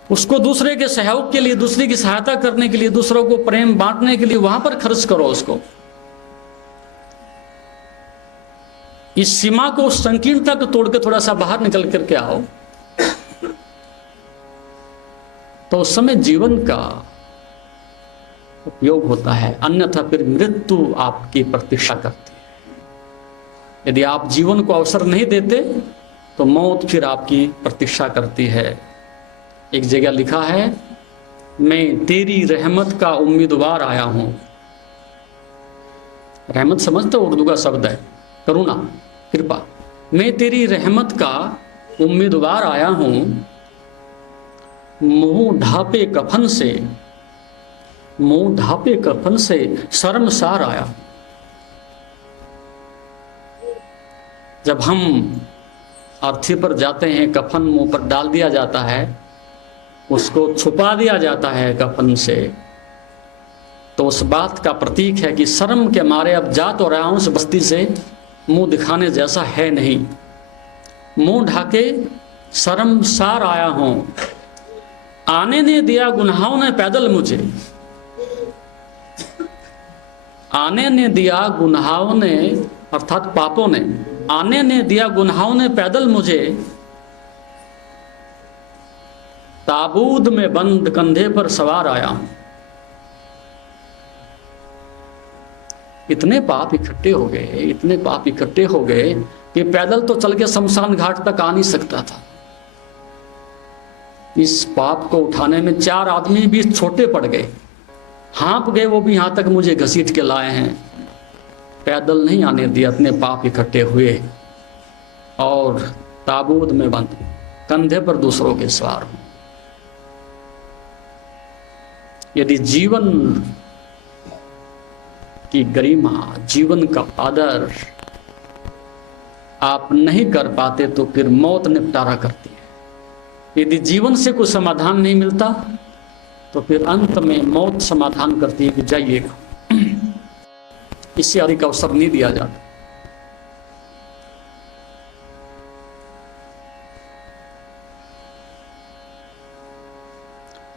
उसको दूसरे के सहयोग के लिए, दूसरे की सहायता करने के लिए, दूसरों को प्रेम बांटने के लिए वहां पर खर्च करो उसको। इस सीमा को, उस संकीर्णता को तोड़ के थोड़ा सा बाहर निकल करके आओ, तो उस समय जीवन का उपयोग होता है। अन्यथा फिर मृत्यु आपकी प्रतीक्षा करती है। यदि आप जीवन को अवसर नहीं देते तो मौत फिर आपकी प्रतीक्षा करती है। एक जगह लिखा है, मैं तेरी रहमत का उम्मीदवार आया हूं। रहमत समझते हो, उर्दू का शब्द है करुणा, कृपा। मैं तेरी रहमत का उम्मीदवार आया हूं, मुंह ढापे कफन से, मुंह ढापे कफन से शर्मसार आया। जब हम अर्थी पर जाते हैं, कफन मुंह पर डाल दिया जाता है, उसको छुपा दिया जाता है कफन से, तो उस बात का प्रतीक है कि शर्म के मारे अब जा तो रहा हूं उस बस्ती से, मुंह दिखाने जैसा है नहीं। मुंह ढाके शर्मसार आया हूं, आने ने दिया गुनाहों ने पैदल मुझे, आने ने दिया गुनाहों ने अर्थात पापों ने, आने ने दिया गुनाहों ने पैदल मुझे, ताबूत में बंद कंधे पर सवार आया हूं। इतने पाप इकट्ठे हो गए, इतने पाप इकट्ठे हो गए कि पैदल तो चल के शमशान घाट तक आ नहीं सकता था। इस पाप को उठाने में 4 आदमी भी छोटे पड़ गए, हाँप गए, वो भी यहां तक मुझे घसीट के लाए हैं। पैदल नहीं आने दिया, इतने पाप इकट्ठे हुए। और ताबूत में बंद, कंधे पर दूसरों के सवार हूं। यदि जीवन की गरिमा, जीवन का आदर आप नहीं कर पाते तो फिर मौत निपटारा करती है। यदि जीवन से कोई समाधान नहीं मिलता तो फिर अंत में मौत समाधान करती है कि जाइएगा, इससे अधिक अवसर नहीं दिया जाता।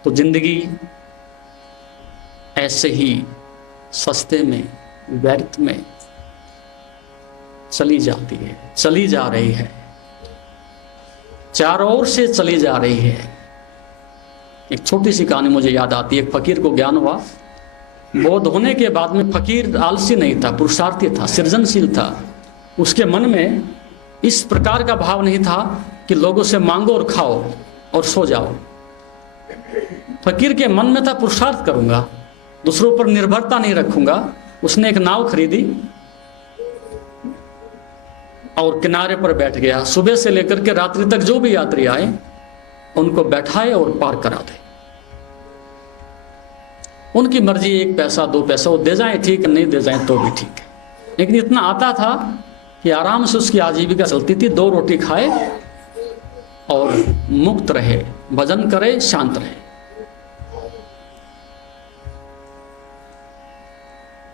तो जिंदगी ऐसे ही सस्ते में, व्यर्थ में चली जाती है, चली जा रही है, चारों ओर से चली जा रही है। एक छोटी सी कहानी मुझे याद आती है। एक फकीर को ज्ञान हुआ। बोध होने के बाद में फकीर आलसी नहीं था, पुरुषार्थी था, सृजनशील था। उसके मन में इस प्रकार का भाव नहीं था कि लोगों से मांगो और खाओ और सो जाओ। फकीर के मन में था पुरुषार्थ करूंगा, दूसरों पर निर्भरता नहीं रखूंगा। उसने एक नाव खरीदी और किनारे पर बैठ गया। सुबह से लेकर के रात्रि तक जो भी यात्री आए उनको बैठाए और पार करा दे। उनकी मर्जी, 1 पैसा 2 पैसा वो दे जाए ठीक है, नहीं दे जाए तो भी ठीक है, लेकिन इतना आता था कि आराम से उसकी आजीविका चलती थी। 2 रोटी खाए और मुक्त रहे, भजन करे, शांत रहे।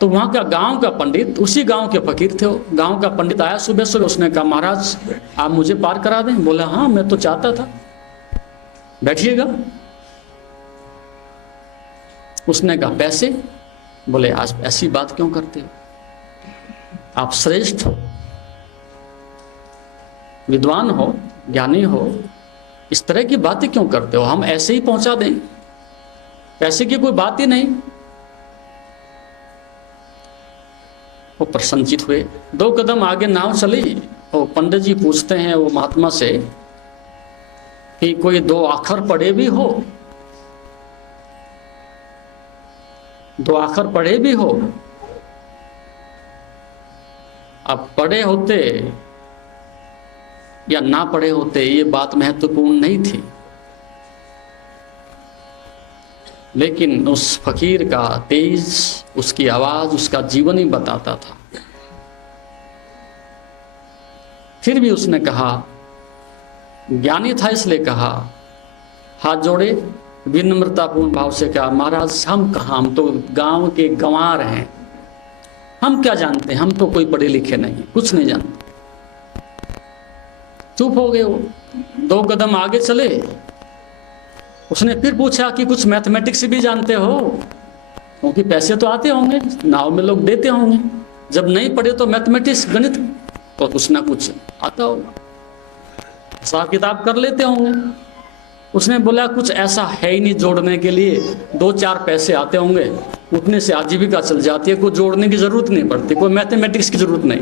तो वहां का गांव का पंडित, उसी गांव के फकीर थे, गांव का पंडित आया सुबह सुबह। उसने कहा महाराज आप मुझे पार करा दें। बोला हाँ मैं तो चाहता था, बैठिएगा। उसने कहा पैसे? बोले आज ऐसी बात क्यों करते हो, आप श्रेष्ठ हो, विद्वान हो, ज्ञानी हो, इस तरह की बातें क्यों करते हो? हम ऐसे ही पहुंचा दें, पैसे की कोई बात ही नहीं। वो प्रसन्नचित हुए, 2 कदम आगे नाव चली। और पंडित जी पूछते हैं वो महात्मा से कि कोई 2 आखर पढ़े भी हो, 2 आखर पढ़े भी हो? अब पढ़े होते या ना पढ़े होते ये बात महत्वपूर्ण नहीं थी, लेकिन उस फकीर का तेज, उसकी आवाज, उसका जीवन ही बताता था। फिर भी उसने कहा, ज्ञानी था इसलिए कहा, हाथ जोड़े, विनम्रतापूर्ण भाव से कहा, महाराज हम कहाँ, हम तो गांव के गंवार हैं, हम क्या जानते हैं, हम तो कोई पढ़े लिखे नहीं, कुछ नहीं जानते। चुप हो गए वो। 2 कदम आगे चले। उसने फिर पूछा कि कुछ मैथमेटिक्स भी जानते हो? क्योंकि पैसे तो आते होंगे, नाव में लोग देते होंगे, जब नहीं पढ़े तो मैथमेटिक्स, गणित तो कुछ ना कुछ आता होगा, हिसाब किताब कर लेते होंगे। उसने बोला कुछ ऐसा है ही नहीं जोड़ने के लिए, 2-4 पैसे आते होंगे, उतने से आजीविका चल जाती है, कोई जोड़ने की जरूरत नहीं पड़ती, कोई मैथमेटिक्स की जरूरत नहीं।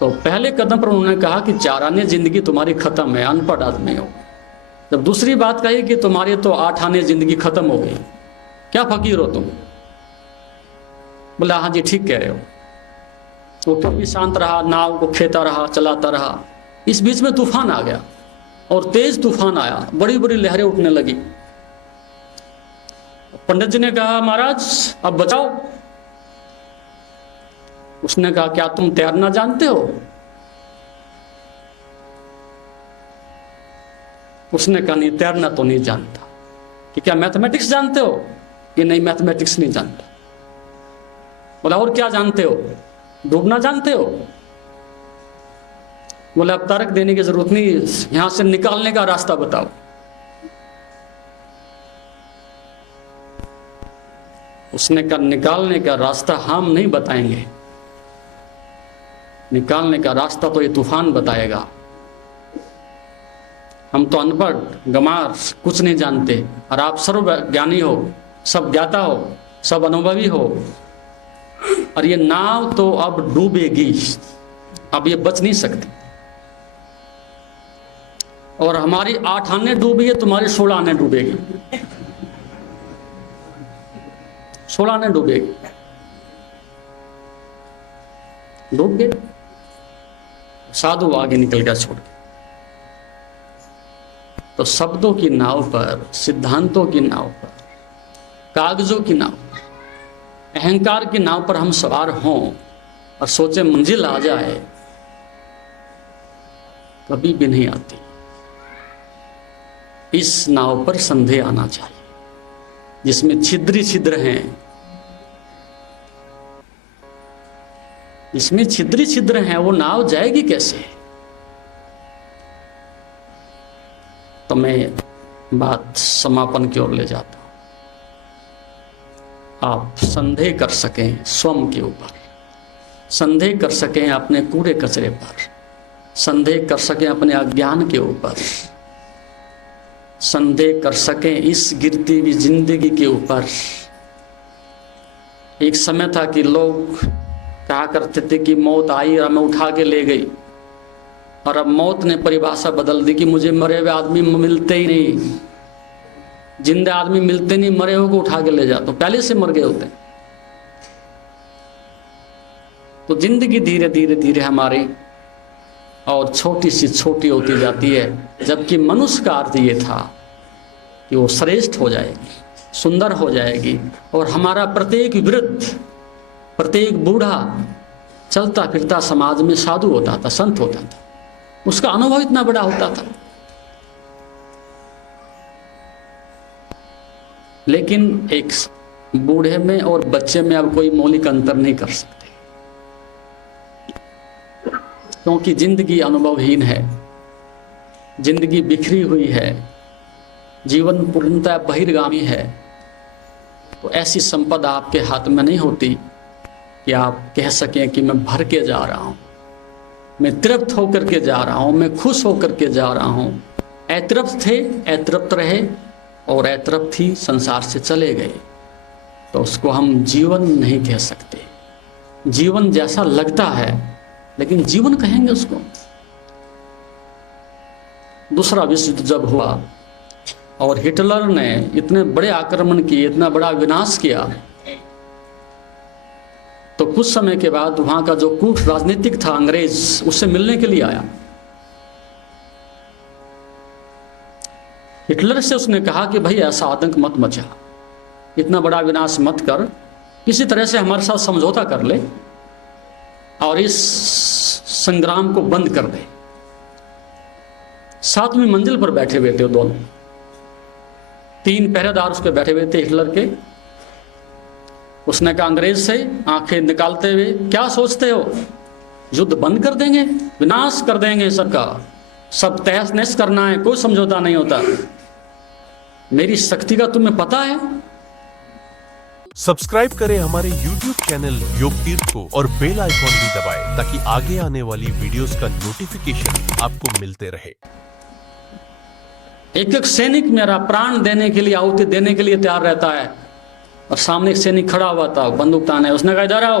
तो पहले कदम पर उन्होंने कहा कि 4 आने जिंदगी तुम्हारी खत्म है, अनपढ़ आदमी हो। जब दूसरी बात कही कि तुम्हारी तो 8 आने जिंदगी खत्म हो गई, क्या फकीर हो तुम? बोला हाँ जी ठीक कह रहे हो। वो फिर भी शांत रहा, नाव को खेता रहा, चलाता रहा। इस बीच में तूफान आ गया, और तेज तूफान आया, बड़ी बड़ी लहरें उठने लगी। पंडित जी ने कहा महाराज अब बचाओ। उसने कहा क्या तुम तैरना जानते हो? उसने कहा नहीं, तैरना तो नहीं जानता। कि क्या मैथमेटिक्स जानते हो? कि नहीं, मैथमेटिक्स नहीं जानता। बोला और क्या जानते हो? डूबना जानते हो? बोले अब तर्क देने की जरूरत नहीं, यहां से निकालने का रास्ता बताओ। उसने कहा निकालने का रास्ता हम नहीं बताएंगे, निकालने का रास्ता तो ये तूफान बताएगा। हम तो अनपढ़ गंवार, कुछ नहीं जानते, और आप सर्व ज्ञानी हो, सब ज्ञाता हो, सब अनुभवी हो, और ये नाव तो अब डूबेगी, अब ये बच नहीं सकती। और हमारी 8 आने डूबी है, तुम्हारी 16 आने डूबेगी, 16 आने डूबेगी। डूब गए। साधु आगे निकल गया छोड़ के। तो शब्दों की नाव पर, सिद्धांतों की नाव पर, कागजों की नाव, अहंकार की नाव पर हम सवार हों और सोचे मंजिल आ जाए, कभी भी नहीं आती। इस नाव पर संदेह आना चाहिए, जिसमें छिद्र छिद्र हैं, इसमें छिद्र छिद्र हैं, वो नाव जाएगी कैसे? तो मैं बात समापन की ओर ले जाता हूं। आप संदेह कर सकें स्वयं के ऊपर, संदेह कर सकें अपने कूड़े कचरे पर, संदेह कर सकें अपने अज्ञान के ऊपर, संदेह कर सकें इस गिरती हुई जिंदगी के ऊपर। एक समय था कि लोग कहा करते थे कि मौत आई और हमें उठा के ले गई, और अब मौत ने परिभाषा बदल दी कि मुझे मरे हुए आदमी मिलते ही नहीं, जिंदा आदमी मिलते नहीं, मरे हुए को उठा के ले जाते, तो पहले से मर गए होते। तो जिंदगी धीरे धीरे धीरे हमारी और छोटी सी छोटी होती जाती है, जबकि मनुष्य का अर्थ ये था कि वो श्रेष्ठ हो जाएगी, सुंदर हो जाएगी, और हमारा प्रत्येक वृद्ध, प्रत्येक बूढ़ा चलता फिरता समाज में साधु होता था, संत होता था, उसका अनुभव इतना बड़ा होता था। लेकिन एक बूढ़े में और बच्चे में अब कोई मौलिक अंतर नहीं कर सकते, क्योंकि जिंदगी अनुभवहीन है, जिंदगी बिखरी हुई है, जीवन पूर्णतः बहिर्गामी है। तो ऐसी संपदा आपके हाथ में नहीं होती कि आप कह सकें कि मैं भर के जा रहा हूँ, मैं तृप्त होकर के जा रहा हूँ, मैं खुश होकर के जा रहा हूँ। अतृप्त थे, अतृप्त रहे और अतृप्त ही संसार से चले गए, तो उसको हम जीवन नहीं कह सकते। जीवन जैसा लगता है लेकिन जीवन कहेंगे उसको। दूसरा विश्व युद्ध जब हुआ और हिटलर ने इतने बड़े आक्रमण किए, इतना बड़ा विनाश किया, तो कुछ समय के बाद वहां का जो कूट राजनीतिक था अंग्रेज, उससे मिलने के लिए आया। हिटलर से उसने कहा कि भाई ऐसा आतंक मत मचा, इतना बड़ा विनाश मत कर, किसी तरह से हमारे साथ समझौता कर ले और इस संग्राम को बंद कर दे। 7वीं मंजिल पर बैठे हुए थे दोनों, 3 पहरेदार उस पर बैठे हुए थे हिटलर के। उसने कहा अंग्रेज से आंखें निकालते हुए, क्या सोचते हो, युद्ध बंद कर देंगे, विनाश कर देंगे सबका, सब तहस नहस करना है, कोई समझौता नहीं होता। मेरी शक्ति का तुम्हें पता है? सब्सक्राइब करें हमारे YouTube चैनल योग तीर्थ को और बेल आइकॉन भी दबाएं ताकि आगे आने वाली वीडियोस का नोटिफिकेशन आपको मिलते रहे। एक एक सैनिक मेरा प्राण देने के लिए, आहुति देने के लिए तैयार रहता है, और सामने एक सैनिक खड़ा हुआ था बंदूक ताने। उसने कहा इधर आओ।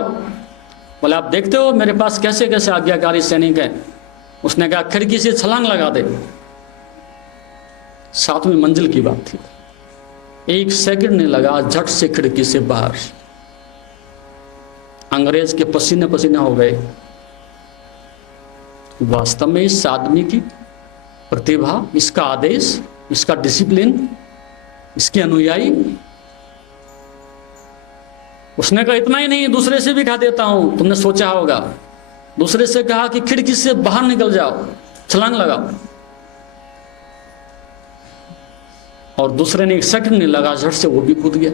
बोले आप देखते हो मेरे पास कैसे कैसे आज्ञाकारी सैनिक है। उसने कहा खिड़की से छलांग लगा दे। 7वीं मंजिल की बात थी, 1 सेकंड नहीं लगा, झट से खिड़की से बाहर। अंग्रेज के पसीने पसीने हो गए। वास्तव में इस आदमी की प्रतिभा, इसका आदेश, इसका डिसिप्लिन, इसके अनुयायी। उसने कहा इतना ही नहीं, दूसरे से भी कहा देता हूं। तुमने सोचा होगा, दूसरे से कहा कि खिड़की से बाहर निकल जाओ, छलांग लगाओ, और दूसरे ने 1 सेकंड नहीं लगा, झट से वो भी कूद गया।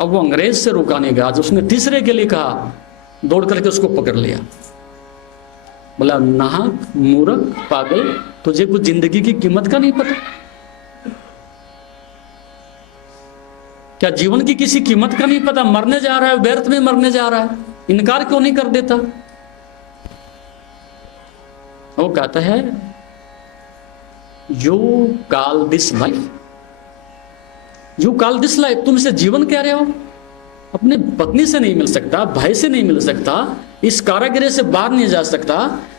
अब वो अंग्रेज से रुका नहीं गया, उसने तीसरे के लिए कहा, दौड़ करके उसको पकड़ लिया। बोला नाहक, मूर्ख, पागल, तुझे कुछ जिंदगी की कीमत का नहीं पता? क्या जीवन की किसी कीमत का नहीं पता? मरने जा रहा है, व्यर्थ में मरने जा रहा है, इनकार क्यों नहीं कर देता? वो कहता है you call this life, you call this life, तुम इसे जीवन कह रहे हो? अपने पत्नी से नहीं मिल सकता, भाई से नहीं मिल सकता, इस कारागृह से बाहर नहीं जा सकता,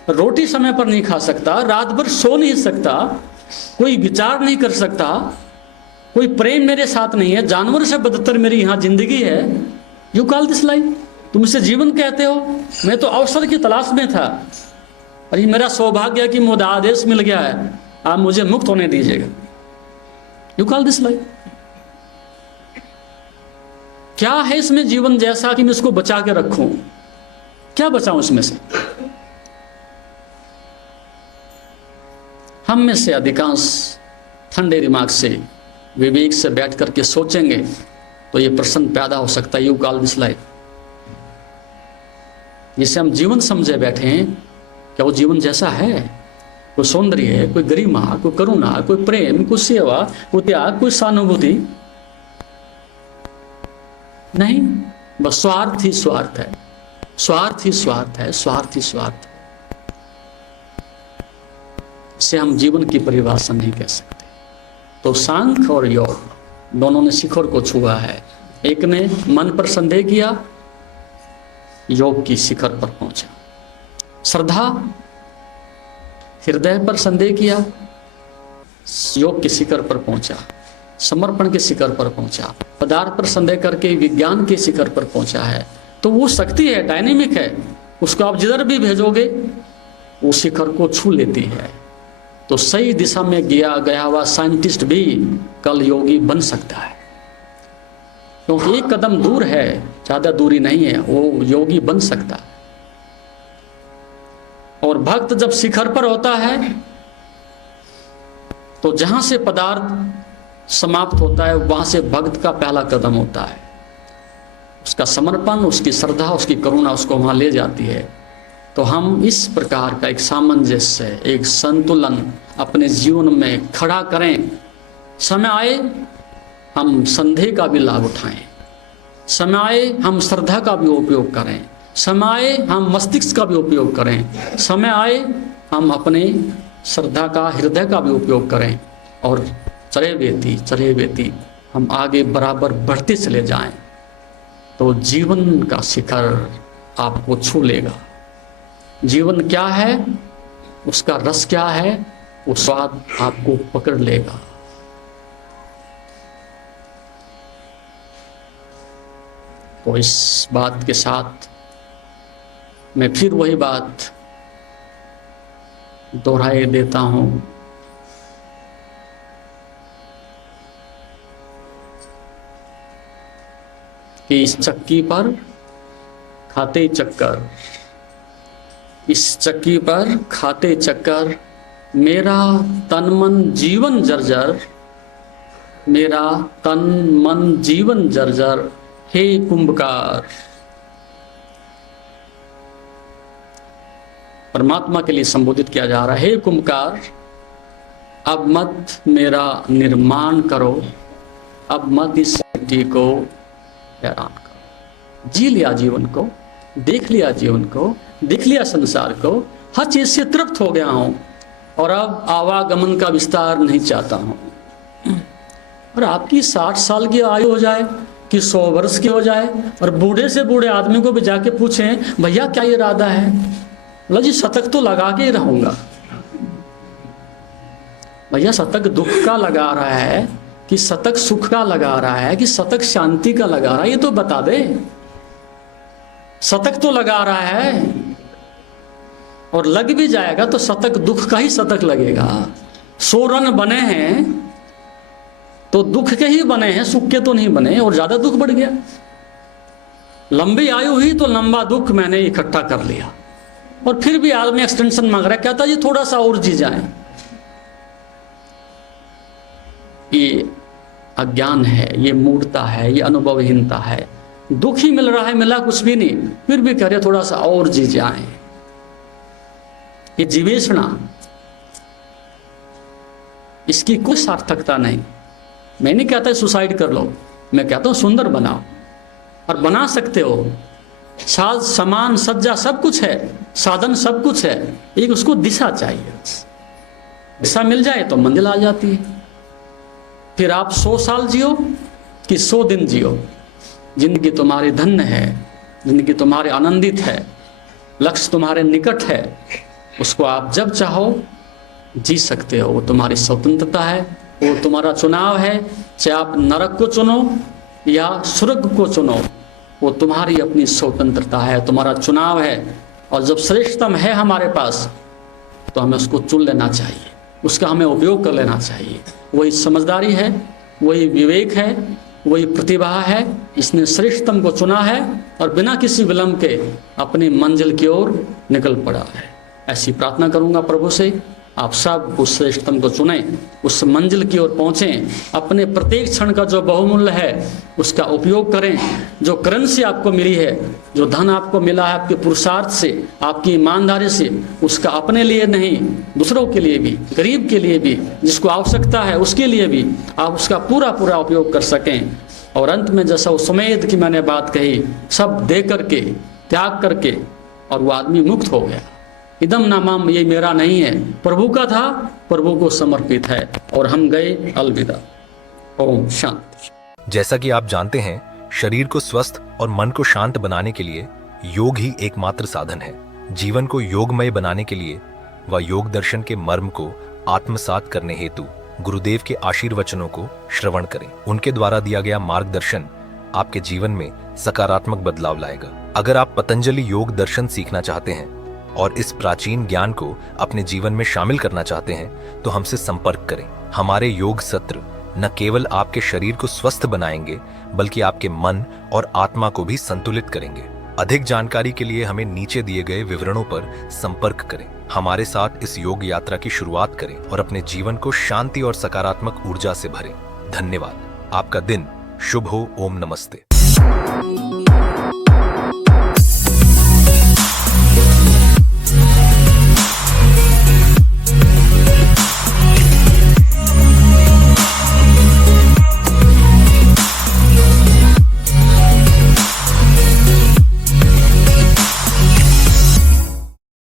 रोटी समय पर नहीं खा सकता, रात भर सो नहीं सकता, कोई विचार नहीं कर सकता, कोई प्रेम मेरे साथ नहीं है, जानवर से बदतर मेरी यहां जिंदगी है। यू कॉल दिस लाइफ, तुम इसे जीवन कहते हो? मैं तो अवसर की तलाश में था, और ये मेरा सौभाग्य कि मुझे आदेश मिल गया है, आप मुझे मुक्त होने दीजिएगा। यू कॉल दिस लाइफ, क्या है इसमें जीवन जैसा कि मैं इसको बचा के रखूं? क्या बचाऊं इसमें से? हम में से अधिकांश ठंडे दिमाग से, विवेक से बैठ करके सोचेंगे तो ये प्रश्न पैदा हो सकता है, यू कॉल दिस लाइफ, जिसे हम जीवन समझे बैठे हैं, क्या वो जीवन जैसा है? कोई सौंदर्य है, कोई गरिमा, कोई करुणा, कोई प्रेम, कोई सेवा, कोई त्याग, कोई सहानुभूति? नहीं, बस स्वार्थ ही स्वार्थ है, स्वार्थ ही स्वार्थ है, स्वार्थ ही स्वार्थ है। इसे हम जीवन की परिभाषा नहीं कह सकते। तो सांख्य और योग दोनों ने शिखर को छुआ है। एक ने मन पर संदेह किया, योग की शिखर पर पहुंचा। श्रद्धा, हृदय पर संदेह किया, योग के शिखर पर पहुंचा। समर्पण के शिखर पर पहुंचा। पदार्थ पर संदेह करके विज्ञान के शिखर पर पहुंचा है। तो वो शक्ति है, डायनेमिक है, उसको आप जिधर भी भेजोगे वो शिखर को छू लेती है। तो सही दिशा में गया हुआ साइंटिस्ट भी कल योगी बन सकता है, क्योंकि 1 कदम दूर है, ज्यादा दूरी नहीं है, वो योगी बन सकता है। और भक्त जब शिखर पर होता है तो जहां से पदार्थ समाप्त होता है वहां से भक्त का पहला कदम होता है। उसका समर्पण, उसकी श्रद्धा, उसकी करुणा उसको वहां ले जाती है। तो हम इस प्रकार का एक सामंजस्य, एक संतुलन अपने जीवन में खड़ा करें। समय आए हम संदेह का भी लाभ उठाएं, समय आए हम श्रद्धा का भी उपयोग करें, समय आए हम मस्तिष्क का भी उपयोग करें, समय आए हम अपने श्रद्धा का, हृदय का भी उपयोग करें, और चले बेती हम आगे बराबर बढ़ते चले जाएं, तो जीवन का शिखर आपको छू लेगा। जीवन क्या है, उसका रस क्या है, वो स्वाद आपको पकड़ लेगा। तो इस बात के साथ मैं फिर वही बात दोहराए देता हूं कि इस चक्की पर खाते चक्कर, इस चक्की पर खाते चक्कर, मेरा तन मन जीवन जर्जर, मेरा तन मन जीवन जर्जर, हे कुंभकार। परमात्मा के लिए संबोधित किया जा रहा है, हे कुंभकार, अब मत मेरा निर्माण करो, अब मत इस मिट्टी को हैरान करो। जी लिया जीवन को, देख लिया जीवन को, देख लिया संसार को, हर चीज से तृप्त हो गया हूं, और अब आवागमन का विस्तार नहीं चाहता हूं। और आपकी 60 साल की आयु हो जाए कि 100 वर्ष की हो जाए, और बूढ़े से बूढ़े आदमी को भी जाके पूछें, भैया क्या इरादा है, बोला जी शतक तो लगा के ही रहूंगा। भैया शतक दुख का लगा रहा है कि शतक सुख का लगा रहा है कि शतक शांति का लगा रहा है, ये तो बता दे। शतक तो लगा रहा है, और लग भी जाएगा तो शतक दुख का ही शतक लगेगा। 100 रन बने हैं तो दुख के ही बने हैं, सुख के तो नहीं बने, और ज्यादा दुख बढ़ गया। लंबी आयु हुई तो लंबा दुख मैंने इकट्ठा कर लिया, और फिर भी आदमी एक्सटेंशन मांग रहा है, कहता जी थोड़ा सा और जी जाए। ये अज्ञान है, ये मूढ़ता है, ये अनुभवहीनता है। दुख ही मिल रहा है, मिला कुछ भी नहीं, फिर भी कह रहे थोड़ा सा और जी जाए। ये जीवेषणा, इसकी कोई सार्थकता नहीं। मैं नहीं कहता सुसाइड कर लो, मैं कहता हूं सुंदर बनाओ, और बना सकते हो। साज सामान सज्जा सब कुछ है, साधन सब कुछ है, एक उसको दिशा चाहिए। दिशा मिल जाए तो मंजिल आ जाती है। फिर आप 100 साल जियो कि 100 दिन जियो, जिंदगी तुम्हारी धन्य है, जिंदगी तुम्हारे आनंदित है, लक्ष्य तुम्हारे निकट है, उसको आप जब चाहो जी सकते हो। वो तुम्हारी स्वतंत्रता है, वो तुम्हारा चुनाव है। चाहे आप नरक को चुनो या स्वर्ग को चुनो, वो तुम्हारी अपनी स्वतंत्रता है, तुम्हारा चुनाव है। और जब श्रेष्ठतम है हमारे पास, तो हमें उसको चुन लेना चाहिए, उसका हमें उपयोग कर लेना चाहिए। वही समझदारी है, वही विवेक है, वही प्रतिभा है। इसने श्रेष्ठतम को चुना है और बिना किसी विलंब के अपनी मंजिल की ओर निकल पड़ा है। ऐसी प्रार्थना करूंगा प्रभु से, आप सब उस श्रेष्ठतम को चुने, उस मंजिल की ओर पहुंचें। अपने प्रत्येक क्षण का जो बहुमूल्य है उसका उपयोग करें। जो करेंसी आपको मिली है, जो धन आपको मिला है आपके पुरुषार्थ से, आपकी ईमानदारी से, उसका अपने लिए नहीं, दूसरों के लिए भी, गरीब के लिए भी, जिसको आवश्यकता है उसके लिए भी आप उसका पूरा पूरा उपयोग कर सकें। और अंत में जैसा उस समेत की मैंने बात कही, सब दे करके, त्याग करके, और वो आदमी मुक्त हो गया। इदम नामाम, ये मेरा नहीं है, प्रभु का था, प्रभु को समर्पित है, और हम गए अलविदा। ओम शांति। जैसा कि आप जानते हैं, शरीर को स्वस्थ और मन को शांत बनाने के लिए योग ही एकमात्र साधन है। जीवन को योगमय बनाने के लिए व योग दर्शन के मर्म को आत्मसात करने हेतु गुरुदेव के आशीर्वचनों को श्रवण करें। उनके द्वारा दिया गया मार्गदर्शन आपके जीवन में सकारात्मक बदलाव लाएगा। अगर आप पतंजलि योग दर्शन सीखना चाहते हैं और इस प्राचीन ज्ञान को अपने जीवन में शामिल करना चाहते हैं, तो हमसे संपर्क करें। हमारे योग सत्र न केवल आपके शरीर को स्वस्थ बनाएंगे, बल्कि आपके मन और आत्मा को भी संतुलित करेंगे। अधिक जानकारी के लिए हमें नीचे दिए गए विवरणों पर संपर्क करें। हमारे साथ इस योग यात्रा की शुरुआत करें और अपने जीवन को शांति और सकारात्मक ऊर्जा से भरें। धन्यवाद। आपका दिन शुभ हो। ओम नमस्ते।